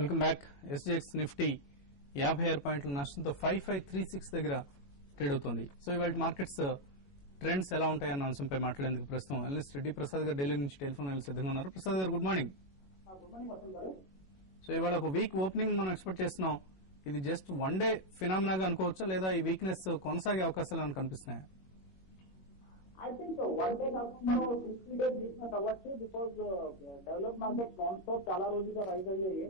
Welcome back. SGX Nifty 56 పాయింట్ల నష్టంతో 5536 దగ్గర ట్రేడ్ అవుతోంది. సో ఇవాళ మార్కెట్స్ ట్రెండ్స్ ఎలా ఉంటాయన్న అంశంపై మాట్లాడేందుకు ప్రస్తుతం అనలిస్ట్ రెడ్డి ప్రసాద్ గారు ఢిల్లీ నుంచి టెలిఫోన్ లైన్ సిద్ధంగా ఉన్నారు. ప్రసాద్ గారు గుడ్ మార్నింగ్. సో ఇవాళ ఒక వీక్ ఓపెనింగ్ మనం ఎక్స్పెక్ట్ చేస్తున్నాం. ఇది జస్ట్ వన్ డే ఫినామినాగా అనుకోవచ్చా లేదా ఈ వీక్నెస్ కొనసాగే అవకాశాలు అని కనిపిస్తున్నాయా? I think one day కాకుండా 50 days వీక్నెస్ అవ్వచ్చు. Because develop market non stop చాలా రోజులుగా రైజ్ అయ్యాయి.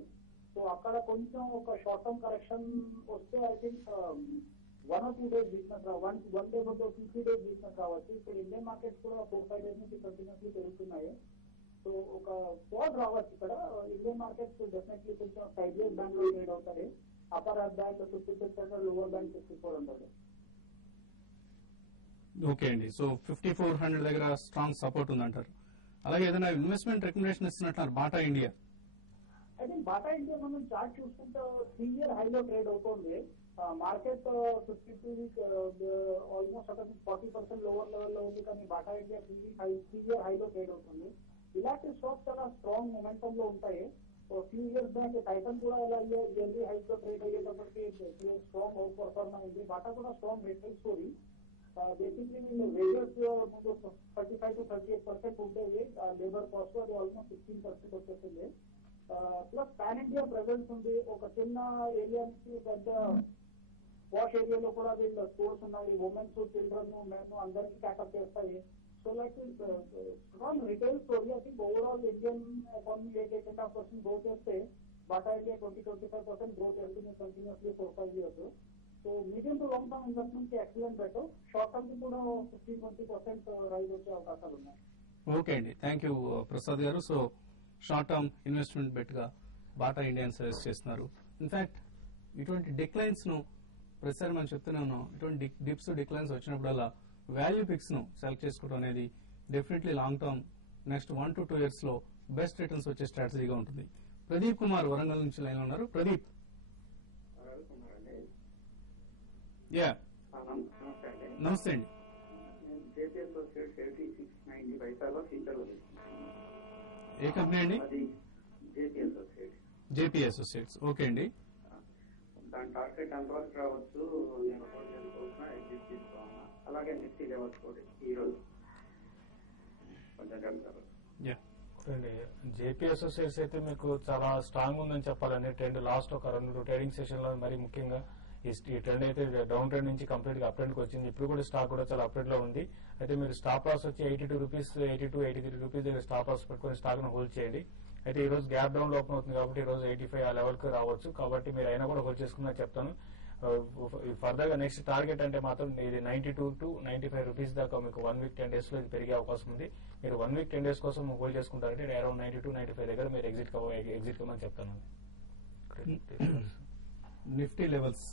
సో అక్కడ కొంచెం ఒక షార్ట్ టర్మ్ కరెక్షన్ వస్తే I think 1 or 2 days weakness one day but 50 days weakness రావచ్చు. ఇప్పుడు ఇండియన్ మార్కెట్స్ కూడా 4-5 days నుంచి కంటిన్యూస్లీ పెరుగుతున్నాయి. సో ఒక పాజ్ రావచ్చు ఇక్కడ. ఇండియన్ మార్కెట్స్ డెఫినెట్లీ కొంచెం సైడ్వేస్ బ్యాంక్ లో ట్రేడ్ అవుతాయి. అప్పర్ బ్యాంక్ 56 లోవర్ బ్యాంక్ 64 ఉంటుంది. ఓకే అండి. సో 5400 దగ్గర స్ట్రాంగ్ సపోర్ట్ ఉందంటారు. అలాగే ఏదైనా ఇన్వెస్ట్మెంట్ రికమెండేషన్ ఇస్తున్నట్టు Bata India. I think Bata India మనం చార్ట్ చూసుకుంటే 3 year హైలో ట్రేడ్ అవుతుంది. మార్కెట్ 52 వీక్ ఆల్మోస్ట్ అక్కడ 40% లోవర్ లెవెల్లో ఉంది. కానీ బాటా ఇండియా 3 year హైలో ట్రేడ్ అవుతుంది. ఇలాంటి స్టాక్స్ చాలా స్ట్రాంగ్ మొమెంటమ్ లో ఉంటాయి. ఫ్యూ ఇయర్స్ బ్యాక్ టైటన్ కూడా ఇలా ఇయర్లీ హైస్ లో ట్రేడ్ అయ్యేటప్పటికి స్ట్రాంగ్ అవుట్ పర్ఫార్మ్ అయింది. బాటా కూడా స్ట్రాంగ్ మెట్రిక్ స్టోరీ. బేసిక్లీ వీళ్ళు వేజెస్ ముందు 35 to 38% ఉండేవి. లేబర్ కాస్ట్ అది ఆల్మోస్ట్ 16% వచ్చేసింది. ప్లస్ పాన్ ఇండియా ప్రెసెన్స్ ఉంది. ఒక చిన్న ఏరియా నుంచి పెద్ద వాష్ ఏరియాలో కూడా వీళ్ళ స్టోర్స్ ఉన్నాయి. ఉమెన్స్, చిల్డ్రన్, మెన్ అందరికీ క్యాటప్ చేస్తాయి. So like strong retail story. I think overall Indian economy 8-8.5% growth చేస్తే బాటా ఇండియా 20-25% గ్రోత్ చేస్తుంది continuously 4-5 years. So medium to long term investment కి ఎక్సలెంట్ బెటర్. షార్ట్ టర్మ్ కి కూడా 15-20% రైజ్ వచ్చే అవకాశాలు ఉన్నాయి. ఓకే అండి, థ్యాంక్ యూ ప్రసాద్ గారు. So short term investment bet గా బాటా ఇండియా సజెస్ట్ చేస్తున్నారు. ఇన్ఫాక్ట్ ఇటువంటి డిక్లైన్స్ ను ప్రతిసారి మనం చెప్తూనే ఉన్నాం. ఇటువంటి డిప్స్ డిక్లైన్స్ వచ్చినప్పుడల్లా వాల్యూ పిక్స్ ను సెలెక్ట్ చేసుకోవడం అనేది definitely long term next 1 to 2 years లో బెస్ట్ రిటర్న్స్ వచ్చే స్ట్రాటజీగా ఉంటుంది. ప్రదీప్ కుమార్ వరంగల్ నుంచి లైన్ లో ఉన్నారు. ప్రదీప్. నమస్తే అండి. ఏ కంపెనీ అండి? JP associates. ఓకే అండి. దాని టార్గెట్ ఎంతవరకు రావచ్చు? నేను ఎగ్జిట్ తీసుకోవాలా? అలాగే నిఫ్టీ లెవెల్స్ కూడా ఈ రోజు కొంచెం జేపీ అసోసియేట్స్ అయితే మీకు చాలా స్ట్రాంగ్ ఉందని చెప్పాలండి. ట్రెండ్ లాస్ట్ ఒక 2 ట్రేడింగ్ సెషన్ లో మరి ముఖ్యంగా ఈ ట్రెండ్ అయితే డౌన్ ట్రెండ్ నుంచి కంప్లీట్ గా అప్ ట్రెండ్ కి వచ్చింది. ఇప్పుడు కూడా స్టాక్ కూడా చాలా అప్ ట్రెండ్ లో ఉంది. అయితే మీరు స్టాప్ లాస్ వచ్చి 82 రూపీస్ 82-83 రూపీస్ దగ్గర స్టాప్ లాస్ పెట్టుకుని స్టాక్ ను హోల్డ్ చేయండి. అయితే ఈ రోజు గ్యాప్ డౌన్ లో ఓపెన్ అవుతుంది కాబట్టి ఈ రోజు 85 ఆ లెవెల్ కు రావచ్చు. కాబట్టి మీరు అయినా కూడా హోల్డ్ చేసుకున్నా చెప్తాను. ఫర్దర్ గా నెక్స్ట్ టార్గెట్ అంటే మాత్రం ఇది 92 to 95 రూపీస్ దాకా మీకు 1 week 10 days లో ఇది పెరిగే అవకాశం ఉంది. మీరు 1 week 10 days కోసం హోల్డ్ చేసుకుంటారంటే అరౌండ్ 92-95 దగ్గర మీరు ఎగ్జిట్ కమని చెప్తాను. Nifty levels.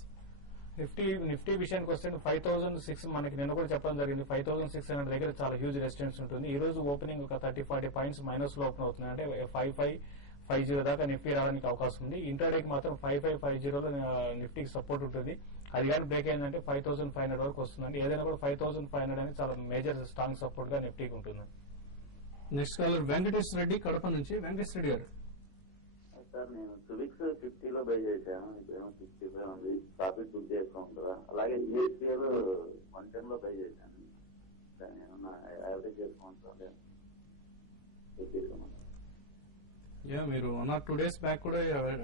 నిఫ్టీ విషయానికి వస్తే 5006 మనకి నిన్న కూడా చెప్పడం జరిగింది. 5600 దగ్గర చాలా హ్యూజ్ రెసిస్టెన్స్ ఉంటుంది. ఈ రోజు ఓపెనింగ్ ఒక 30-40 పాయింట్స్ మైనస్ లో ఓపెన్ అవుతుంది. అంటే 5550 దాకా నిఫ్టీ రావడానికి అవకాశం ఉంది. ఇంటర్డేకి మాత్రం 5550 లో నిఫ్టీకి సపోర్ట్ ఉంటుంది. అది కానీ బ్రేక్ అయిందంటే 5500 వరకు వస్తుందండి. ఏదైనా కూడా 5500 అనేది చాలా మేజర్ స్ట్రాంగ్ సపోర్ట్ గా నిఫ్టీకి ఉంటుంది. నెక్స్ట్ కాలర్ వెంకటేష్ రెడ్డి కడప నుంచి. వెంకటేష్ రెడ్డి గారు. సార్ నేను సువిక్స్ 50లో బై చేశాను. ఇప్పుడేమో 65 ఉంది. ప్రాఫిట్ బుక్ చేసుకుంటారా? అలాగే జిఎస్పీఎల్ 110 లో బై చేశాను. దాన్ని ఏమన్నా యావరేజ్ చేసుకుంటారా? మీరు 1 or 2 days బ్యాక్ కూడా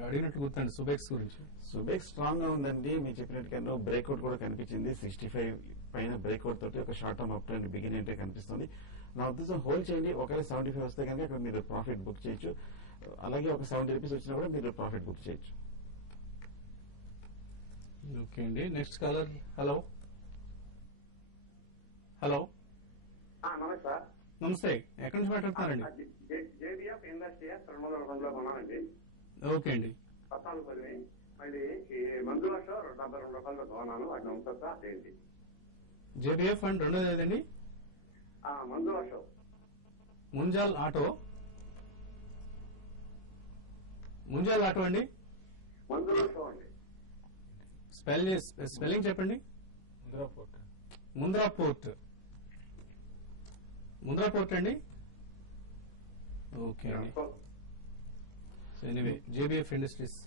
అడిగినట్టు గుర్తండి సుబెక్స్ గురించి. సుబెక్స్ స్ట్రాంగ్ గా ఉందండి. మీరు చెప్పినట్టుగా బ్రేక్అవుట్ కూడా కనిపించింది. 65 పైన బ్రేక్అవుట్ తోటి ఒక short term up trend begin అంటే కనిపిస్తుంది. నా ఉద్దేశం హోల్డ్ చేయండి. ఒకవేళ 75 వస్తే కనుక అక్కడ మీరు ప్రాఫిట్ బుక్ చేయొచ్చు. అలాగే ఒక 70 రూపీస్ వచ్చినా కూడా మీరు ప్రాఫిట్ బుక్ చేయొచ్చు. ఓకే అండి. Next caller. Hello hello. నమస్తే. నమస్తే, ఎక్కడి నుంచి మాట్లాడుతున్నారండి? JBF industrials 202 కొన్నానండి. ఓకే అండి. 14 అది మంజుల షో 72 రూపాయలు కొన్నాను. వాటిని ఉంటుందా అదేంటి? జేబీఎఫ్ అండ్ రెండోది ఏదండి? మంజుల షో. ముంజాల్ ఆటో. ముంజాల్ ఆటో అండి. మంజుల షో అండి. స్పెల్లింగ్ చెప్పండి. ముంద్రా పోర్ట్. ముంద్రా పోర్ట్ అండి. ఓకే అండి. ఎనీవే జేబీఎఫ్ ఇండస్ట్రీస్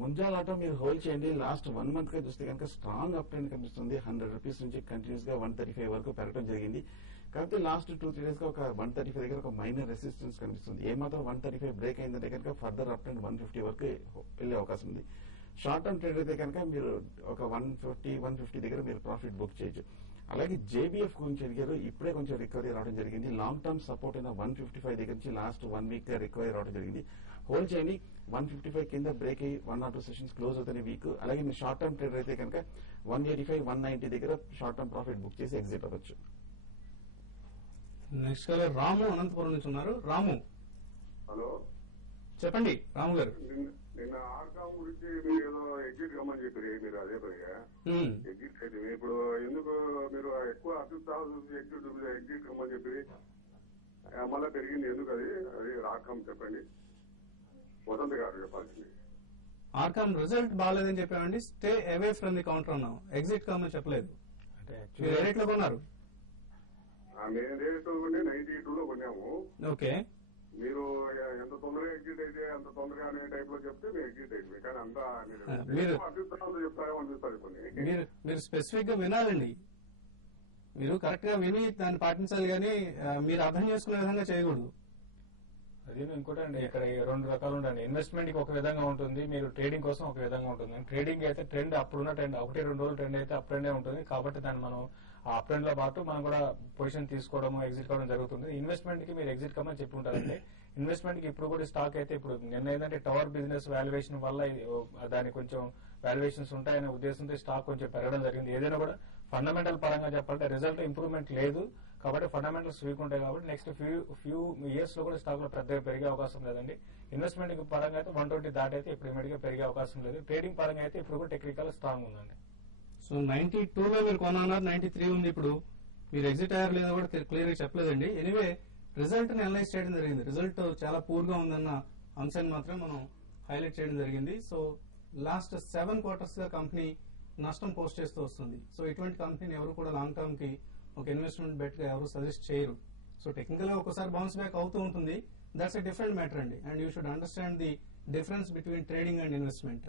ముంజాల్ ఆటో మీరు హోల్డ్ చేయండి. లాస్ట్ 1 month గా చూస్తే కనుక స్ట్రాంగ్ అప్ ట్రెండ్ కనిపిస్తుంది. 100 రూపీస్ నుంచి కంటిన్యూస్ గా 135 వరకు పెరగడం జరిగింది. కాకపోతే లాస్ట్ 2-3 డేస్ గా ఒక 135 దగ్గర ఒక మైనర్ రెసిస్టెన్స్ కనిపిస్తుంది. ఏమాత్రం 135 బ్రేక్ అయిందంటే కనుక ఫర్దర్ అప్ ట్రెండ్ 150 వరకు వెళ్లే అవకాశం ఉంది. షార్ట్ టర్మ్ ట్రేడ్ అయితే కనుక మీరు ఒక 150 దగ్గర మీరు ప్రాఫిట్ బుక్ చేయొచ్చు. అలాగే జేబీఎఫ్ గురించి అడిగారు. ఇప్పుడే కొంచెం రికవరీ రావడం జరిగింది. లాంగ్ టర్మ్ సపోర్ట్ అయిన 155 దగ్గర నుంచి లాస్ట్ 1 week గా రికవరీ రావడం జరిగింది. హోల్డ్ చేయండి. 155 కింద బ్రేక్ అయ్యి 1 or 2 సెషన్స్ క్లోజ్ అవుతాయి వీక్. అలాగే మీరు షార్ట్ టర్మ్ ట్రేడర్ అయితే కనుక 185-190 దగ్గర షార్ట్ టర్మ్ ప్రాఫిట్ బుక్ చేసి ఎగ్జిట్ అవ్వచ్చు. నెక్స్ట్ కాలర్ రాము అనంతపురం నుంచి ఉన్నారు. రాము హలో, చెప్పండి రాము గారు. నిన్న ఆర్కామ్ గురించి మీరు ఏదో ఎగ్జిట్ కమ్మని చెప్పారు. మీరు అదే పనిగా ఎగ్జిట్ అయితే ఇప్పుడు ఎందుకు మీరు ఎక్కువ అత్యుత్సాహం ఎగ్జిట్ కమ్మని చెప్పి మళ్ళీ పెరిగింది ఎందుకు? అది ఆర్కామ్ చెప్పండి, వసంత్ గారు చెప్పాల్సింది. ఆర్కామ్ రిజల్ట్ బాగాలేదని చెప్పామండి. Stay away from the counter అన్నాం. ఎగ్జిట్ కమ్మని చెప్పలేదు. మీరు ఏ రేట్ లో కొన్నారు? మేము రేటు 92 లో కొన్నాము. ఓకే, మీరు ఎంత తొందరగా ఎగ్జిట్ అయితే అంత తొందరగా అనే టైప్ లో చెప్తే మేము ఎగ్జిట్ అయిపోయి, కానీ అంతా మీరు అత్యుత్సాహంతో చెప్తారేమో అనిపిస్తుంది కొన్ని. మీరు స్పెసిఫిక్ గా వినాలండి. మీరు కరెక్ట్ గా విని దాన్ని పాటించాలి, కానీ మీరు అర్థం చేసుకునే విధంగా చేయకూడదు. అది ఇంకోటి అండి, ఇక్కడ 2 రకాలు ఉంటాయి. ఇన్వెస్ట్మెంట్ కి ఒక విధంగా ఉంటుంది, మీరు ట్రేడింగ్ కోసం ఒక విధంగా ఉంటుంది. ట్రేడింగ్ అయితే ట్రెండ్ అప్పుడున్న ట్రెండ్ 1-2 రోజులు ట్రెండ్ అయితే అప్ ట్రెండే ఉంటుంది. కాబట్టి దాన్ని మనం ఆ అప్ ట్రెండ్ లో పాటు మనం కూడా పొజిషన్ తీసుకోవడం ఎగ్జిట్ కావడం జరుగుతుంది. ఇన్వెస్ట్మెంట్ కి మీరు ఎగ్జిట్ కమ్మని చెప్పి ఉంటారంటే ఇన్వెస్ట్మెంట్ కి ఇప్పుడు కూడా స్టాక్ అయితే ఇప్పుడు నిన్న ఏంటంటే టవర్ బిజినెస్ వాల్యుయేషన్ వల్ల దానికి కొంచెం వాల్యుయేషన్స్ ఉంటాయనే ఉద్దేశంతో స్టాక్ కొంచెం పెరగడం జరిగింది. ఏదైనా కూడా ఫండమెంటల్ పరంగా చెప్పాలంటే రిజల్ట్ ఇంప్రూవ్మెంట్ లేదు కాబట్టి ఫండమెంటల్స్ వీక్ ఉంటాయి. కాబట్టి నెక్స్ట్ ఫ్యూ ఇయర్స్ లో కూడా స్టాక్ లో పెద్దగా పెరిగే అవకాశం లేదండి. ఇన్వెస్ట్మెంట్ పరంగా అయితే 120 దాటి అయితే ఇప్పుడు ఇమీడియట్ గా పెరిగే అవకాశం లేదు. ట్రేడింగ్ పరంగా అయితే ఇప్పుడు కూడా టెక్నికల్ స్ట్రాంగ్ ఉందండి. సో 92 లో మీరు కొన్నారు, 93 ఉంది ఇప్పుడు. మీరు ఎగ్జిట్ అయ్యారు లేదో కూడా క్లియర్ గా చెప్పలేదండి. ఎనీవే రిజల్ట్ ని అనలైజ్ చేయడం జరిగింది. రిజల్ట్ చాలా పూర్ గా ఉందన్న అంశాన్ని మాత్రం మనం హైలైట్ చేయడం జరిగింది. సో లాస్ట్ 7 quarters గా కంపెనీ నష్టం పోస్ట్ చేస్తూ వస్తుంది. సో ఇటువంటి కంపెనీని ఎవరు కూడా లాంగ్ టర్మ్ కి ఒక ఇన్వెస్ట్మెంట్ బెట్ గా ఎవరు సజెస్ట్ చేయరు. సో టెక్నికల్ గా ఒకసారి బౌన్స్ బ్యాక్ అవుతూ ఉంటుంది. దట్స్ ఎ డిఫరెంట్ మ్యాటర్ అండి. And you should understand the difference between trading and investment.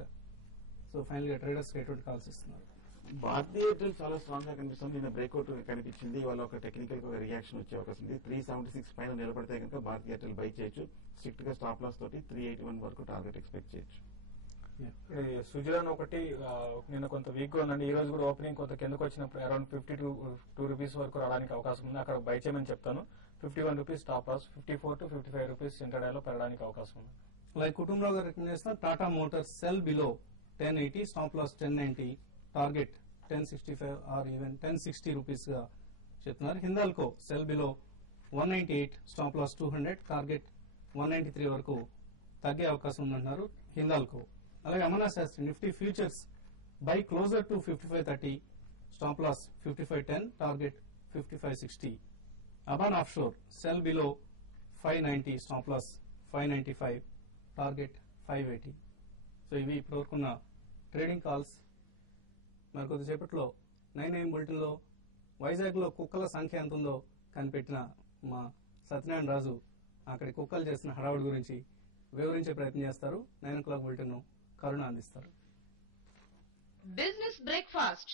So final గా ట్రేడర్స్ కి ఎటువంటి కాల్స్ ఇస్తున్నారు? భారతీయ ఎయిర్టెల్ చాలా స్ట్రాంగ్ గా కనిపిస్తుంది. నిన్న బ్రేక్అవుట్ కనిపించింది. ఇవాళ ఒక టెక్నికల్ గా రియాక్షన్ వచ్చే అవకాశం ఉంది. 376 పైన నిలబడితే కనుక భారతీయ ఎయిర్టెల్ బై చేయొచ్చు. స్ట్రిక్ట్ గా స్టాప్ లాస్ తోటి 381 వరకు టార్గెట్ ఎక్స్పెక్ట్ చేయొచ్చు. సుజలాన్ ఒకటి నిన్న కొంత వీక్ గా ఉందండి. ఈ రోజు కూడా ఓపెనింగ్ కొంత కిందకు వచ్చినప్పుడు అరౌండ్ 52 రూపీస్ వరకు రావడానికి అవకాశం ఉంది. అక్కడ బై చేయమని చెప్తాను. 51 rupees stop loss, 54 to 55 rupees ఇంటర్డేలో పెరగడానికి అవకాశం ఉంది. లైక్ కుటుంబరావు గారు రికమెండ్ చేస్తున్న Tata Motors sell below 1080, stop loss 1090, target 1065 or even 1060 rupees గా చెప్తున్నారు. Hindalco sell below 198, stop loss 200, target 193 వరకు తగ్గే అవకాశం ఉందంటున్నారు హిందాల్కో. అలాగే Amarnath Shastri Nifty futures buy closer to 5530, stop loss 5510, target 5560. Aban Offshore sell below 590, stop loss 595, target 580. So ఇవి ఇప్పటివరకున్న ట్రేడింగ్ కాల్స్. మరి కొద్దిసేపట్లో 9 బులెటిన్ లో వైజాగ్ లో కుక్కల సంఖ్య ఎంత ఉందో కనిపెట్టిన మా సత్యనారాయణ రాజు అక్కడి కుక్కలు చేసిన హడావుడి గురించి వివరించే ప్రయత్నం చేస్తారు. 9 o'clock బులెటిన్ కరుణ అందిస్తారు. Business breakfast